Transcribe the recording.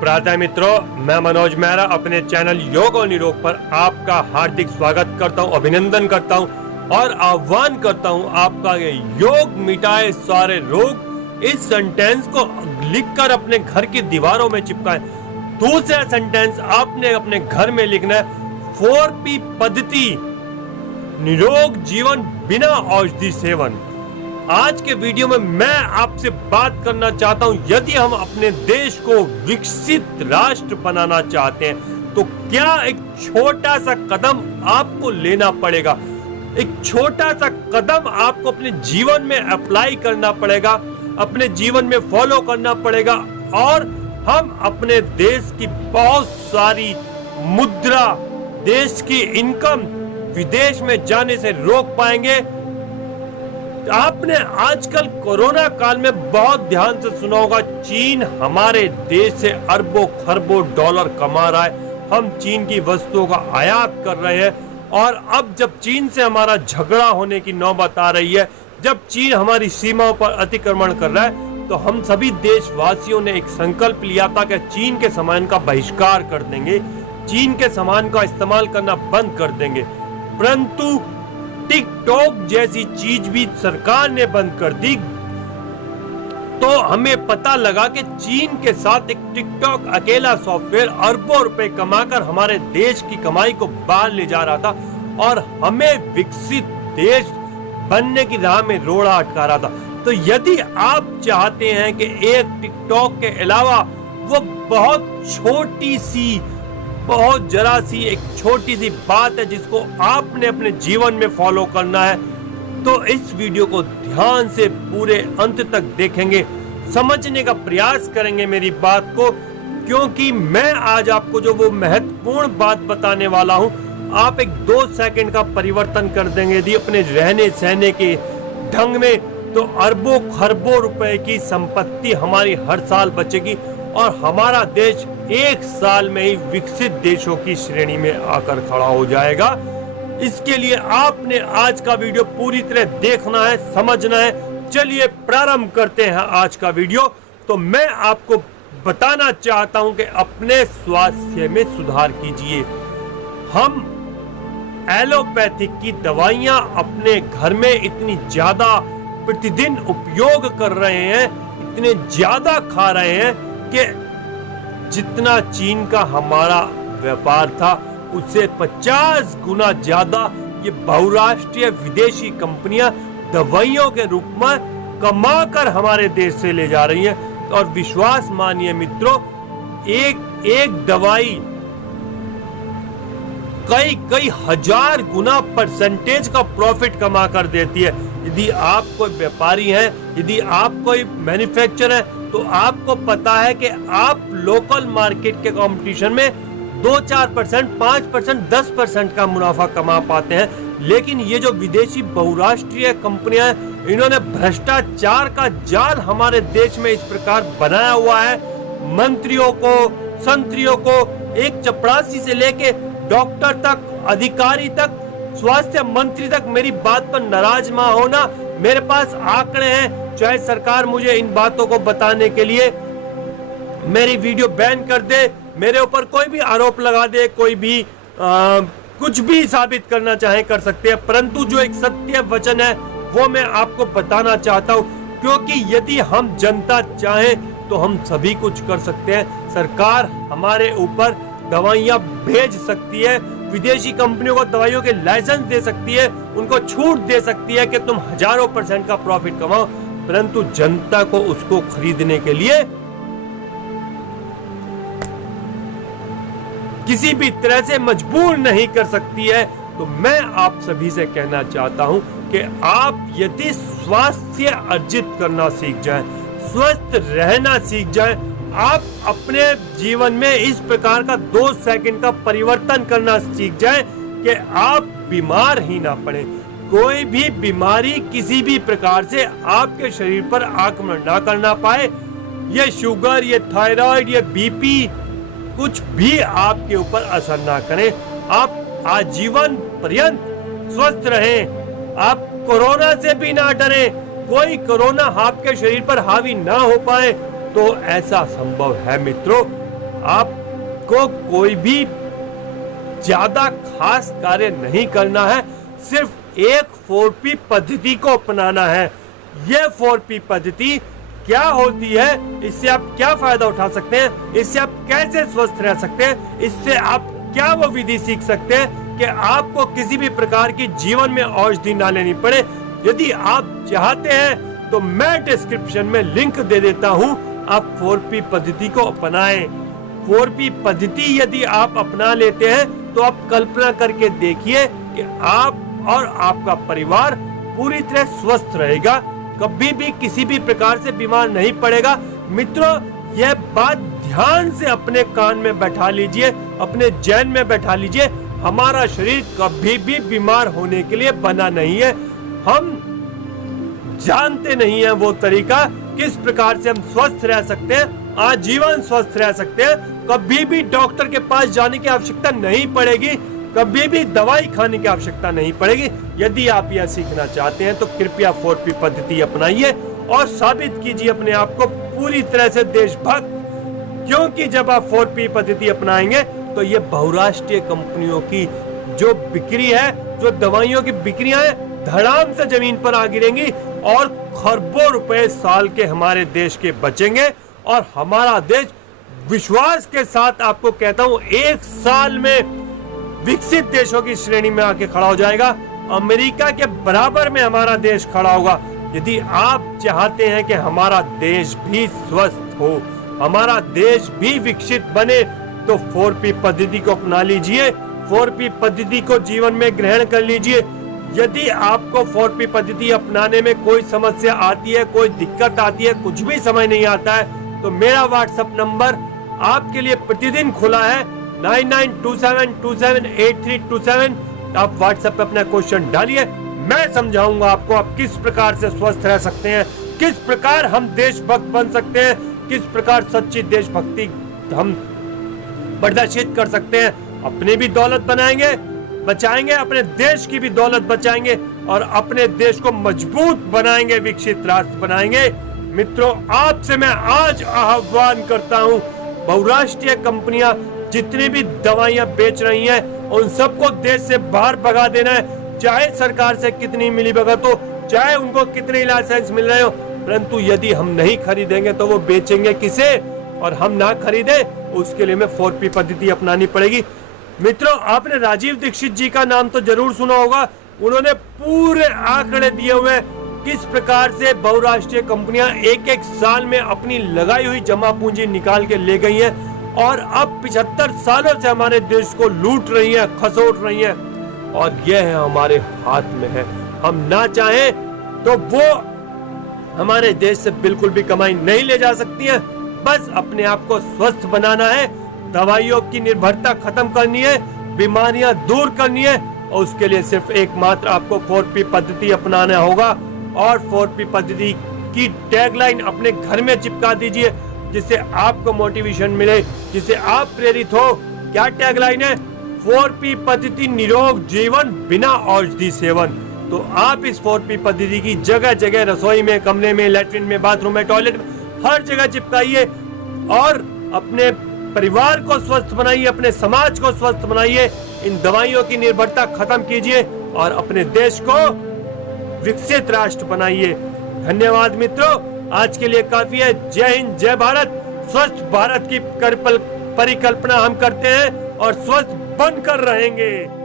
प्रातः मित्रों, मैं मनोज मेहरा अपने चैनल योग और निरोग पर आपका हार्दिक स्वागत करता हूं, अभिनंदन करता हूं और आह्वान करता हूं आपका ये योग मिटाए सारे रोग इस सेंटेंस को लिखकर अपने घर की दीवारों में चिपकाएं। दूसरा सेंटेंस आपने अपने घर में लिखना है 4P पद्धति, निरोग जीवन बिना औषधि सेवन। आज के वीडियो में मैं आपसे बात करना चाहता हूं, यदि हम अपने देश को विकसित राष्ट्र बनाना चाहते हैं तो क्या एक छोटा सा कदम आपको लेना पड़ेगा। एक छोटा सा कदम आपको अपने जीवन में अप्लाई करना पड़ेगा, अपने जीवन में फॉलो करना पड़ेगा और हम अपने देश की बहुत सारी मुद्रा, देश की इनकम विदेश में जाने से रोक पाएंगे। आपने आजकल कोरोना काल में बहुत ध्यान से सुना होगा, चीन हमारे देश से अरबों खरबों डॉलर कमा रहा है। हम चीन की वस्तुओं का आयात कर रहे हैं और अब जब चीन से हमारा झगड़ा होने की नौबत आ रही है, जब चीन हमारी सीमाओं पर अतिक्रमण कर रहा है, तो हम सभी देशवासियों ने एक संकल्प लिया था कि चीन के सामान का बहिष्कार कर देंगे, चीन के सामान का इस्तेमाल करना बंद कर देंगे। परंतु टिकटॉक जैसी चीज भी सरकार ने बंद कर दी, तो हमें पता लगा कि चीन के साथ एक टिकटॉक अकेला सॉफ्टवेयर अरबों रुपए कमाकर हमारे देश की कमाई को बाहर ले जा रहा था और हमें विकसित देश बनने की राह में रोड़ा अटका रहा था। तो यदि आप चाहते हैं कि एक टिकटॉक के अलावा वो बहुत छोटी सी, बहुत जरा सी एक छोटी सी बात है जिसको आपने अपने जीवन में फॉलो करना है, तो इस वीडियो को ध्यान से पूरे अंत तक देखेंगे, समझने का प्रयास करेंगे मेरी बात को, क्योंकि मैं आज आपको जो वो महत्वपूर्ण बात बताने वाला हूं, आप एक 2 सेकंड का परिवर्तन कर देंगे यदि अपने रहने सहने के ढंग में, तो अरबों खरबों रुपए की संपत्ति हमारी हर साल बचेगी और हमारा देश एक साल में ही विकसित देशों की श्रेणी में आकर खड़ा हो जाएगा। इसके लिए आपने आज का वीडियो पूरी तरह देखना है, समझना है। चलिए प्रारंभ करते हैं आज का वीडियो। तो मैं आपको बताना चाहता हूं कि अपने स्वास्थ्य में सुधार कीजिए। हम एलोपैथिक की दवाइयां अपने घर में इतनी ज्यादा प्रतिदिन उपयोग कर रहे हैं, इतने ज्यादा खा रहे हैं कि जितना चीन का हमारा व्यापार था उससे 50 गुना ज्यादा ये बहुराष्ट्रीय विदेशी कंपनियां दवाइयों के रूप में कमाकर हमारे देश से ले जा रही हैं। और विश्वास मानिए मित्रों, एक दवाई कई हजार गुना परसेंटेज का प्रॉफिट कमा कर देती है। यदि आप कोई व्यापारी हैं, यदि आप कोई मैन्युफैक्चरर हैं, तो आपको पता है कि आप लोकल मार्केट के कंपटीशन में 2-4%, 5%, 10% का मुनाफा कमा पाते हैं। लेकिन ये जो विदेशी बहुराष्ट्रीय कंपनियां हैं, इन्होंने भ्रष्टाचार का जाल हमारे देश में इस प्रकार बनाया हुआ है। मंत्रियों को, संतरियों को, एक चपरासी से लेके डॉक्टर तक, अधिकारी तक, स्वास्थ्य मंत्री तक मेरी बात पर नाराज ना होना, मेरे पास आंकड़े हैं। चाहे सरकार मुझे इन बातों को बताने के लिए मेरी वीडियो बैन कर दे, मेरे ऊपर कोई भी आरोप लगा दे, कोई भी कुछ भी साबित करना चाहे कर सकते हैं, परंतु जो एक सत्य वचन है वो मैं आपको बताना चाहता हूं, क्योंकि यदि हम जनता चाहें तो हम सभी कुछ कर सकते हैं। सरकार हमारे ऊपर दवाइयां भेज सकती है, विदेशी कंपनियों को दवाइयों के लाइसेंस दे सकती है, उनको छूट दे सकती है कि तुम हजारों % का प्रॉफिट कमाओ, परंतु जनता को उसको खरीदने के लिए किसी भी तरह से मजबूर नहीं कर सकती है। तो मैं आप सभी से कहना चाहता हूं कि आप यदि स्वास्थ्य अर्जित करना सीख जाएं, स्वस्थ रहना सीख जाएं, आप अपने जीवन में इस प्रकार का 2 सेकंड का परिवर्तन करना सीख जाएं कि आप बीमार ही ना पड़े। कोई भी बीमारी किसी भी प्रकार से आपके शरीर पर आक्रमण ना करना पाए। ये शुगर, ये थायराइड, ये बीपी कुछ भी आपके ऊपर असर ना करें। आप आजीवन पर्यंत स्वस्थ रहें, आप कोरोना से भी ना डरें, कोई कोरोना आपके शरीर पर हावी ना हो पाए। तो ऐसा संभव है मित्रों, आपको कोई भी ज्यादा खास कार्य नहीं करना है, सिर्फ एक 4P पद्धति को अपनाना है। यह 4P पद्धति क्या होती है, इससे आप क्या फायदा उठा सकते हैं, इससे आप कैसे स्वस्थ रह सकते हैं, इससे आप क्या वो विधि सीख सकते हैं कि आपको किसी भी प्रकार की जीवन में औषधि ना लेनी पड़े। यदि आप चाहते हैं तो मैं डिस्क्रिप्शन में लिंक दे देता हूं, आप 4P पद्धति को अपनाएं। 4P पद्धति यदि आप अपना लेते हैं तो आप कल्पना करके देखिए कि आप और आपका परिवार पूरी तरह स्वस्थ रहेगा, कभी भी किसी भी प्रकार से बीमार नहीं पड़ेगा। मित्रों, यह बात ध्यान से अपने कान में बैठा लीजिए, अपने जहन में बैठा लीजिए। हमारा शरीर कभी भी बीमार होने के लिए बना नहीं है। हम जानते नहीं है वो तरीका किस प्रकार से हम स्वस्थ रह सकते हैं, आजीवन स्वस्थ रह सकते हैं। कभी भी डॉक्टर के पास जाने की आवश्यकता नहीं पड़ेगी, कभी भी दवाई खाने की आवश्यकता नहीं पड़ेगी। यदि आप यह सीखना चाहते हैं तो कृपया 4P पद्धति अपनाइए और साबित कीजिए अपने आप को पूरी तरह से देशभक्त। क्योंकि जब आप 4P पद्धति अपनाएंगे तो ये बहुराष्ट्रीय कंपनियों की जो बिक्री है, जो दवाइयों की बिक्रियां हैं, धड़ाम से जमीन पर आ गिरेंगी और खरबों रुपए साल के हमारे देश के बचेंगे। और हमारा देश, विश्वास के साथ आपको कहता हूं, 1 साल में विकसित देशों की श्रेणी में आके खड़ा हो जाएगा। अमेरिका के बराबर में हमारा देश खड़ा होगा। यदि आप चाहते हैं कि हमारा देश भी स्वस्थ हो, हमारा देश भी विकसित बने, तो 4P पद्धति को अपना लीजिए, 4P पद्धति को जीवन में ग्रहण कर लीजिए। यदि आपको 4P पद्धति अपनाने में कोई समस्या आती है, कोई दिक्कत आती है, कुछ भी समझ नहीं आता है, तो मेरा व्हाट्सएप नंबर आपके लिए प्रतिदिन खुला है, 9927278327। आप व्हाट्सएप पे अपना क्वेश्चन डालिए, मैं समझाऊंगा आपको आप किस प्रकार से स्वस्थ रह सकते हैं, किस प्रकार हम देशभक्त बन सकते हैं, किस प्रकार सच्ची देशभक्ति हम प्रदर्शित कर सकते हैं। अपनी भी दौलत बनाएंगे, बचाएंगे, अपने देश की भी दौलत बचाएंगे और अपने देश को मजबूत बनाएंगे, विकसित राष्ट्र बनाएंगे। मित्रों, आपसे मैं आज आह्वान करता हूं, बहुराष्ट्रीय कंपनियां जितनी भी दवाइयां बेच रही हैं, उन सबको देश से बाहर भगा देना है। चाहे सरकार से कितनी मिलीभगत हो, चाहे उनको कितने लाइसेंस मिल रहे हो, परंतु यदि हम नहीं खरीदेंगे तो वो बेचेंगे किसे, और हम ना खरीदे उसके लिए हमें 4P पद्धति अपनानी पड़ेगी। मित्रों, आपने राजीव दीक्षित जी का नाम तो जरूर सुना होगा। उन्होंने पूरे आंकड़े दिए हुए किस प्रकार से बहुराष्ट्रीय कंपनियां एक साल में अपनी लगाई हुई जमा पूंजी निकाल के ले गई हैं और अब 75 सालों से हमारे देश को लूट रही हैं, खसोट रही हैं। और यह है हमारे हाथ में है। हम ना चाहें तो वो हमारे देश से बिल्कुल भी कमाई नहीं ले जा सकती हैं। बस अपने आप को स्वस्थ बनाना है, दवाइयों की निर्भरता खत्म करनी है, बीमारियां दूर करनी है, और उसके लिए सिर्फ एकमात्र आपको 4P पद्धति अपनाना होगा। और 4P पद्धति की टैगलाइन अपने घर में चिपका दीजिए, जिससे आपको मोटिवेशन मिले, जिससे आप प्रेरित हो। क्या टैगलाइन है? 4P पद्धति निरोग जीवन बिना औषधि सेवन। तो आप इस 4P पद्धति की जगह जगह, रसोई में, कमरे में, लैट्रिन में, बाथरूम में, टॉयलेट में, हर जगह चिपकाइए और अपने परिवार को स्वस्थ बनाइए, अपने समाज को स्वस्थ बनाइए। इन दवाइयों की निर्भरता खत्म कीजिए और अपने देश को विकसित राष्ट्र बनाइए। धन्यवाद मित्रों, आज के लिए काफी है। जय हिंद, जय भारत। स्वस्थ भारत की परिकल्पना हम करते हैं और स्वस्थ बनकर रहेंगे।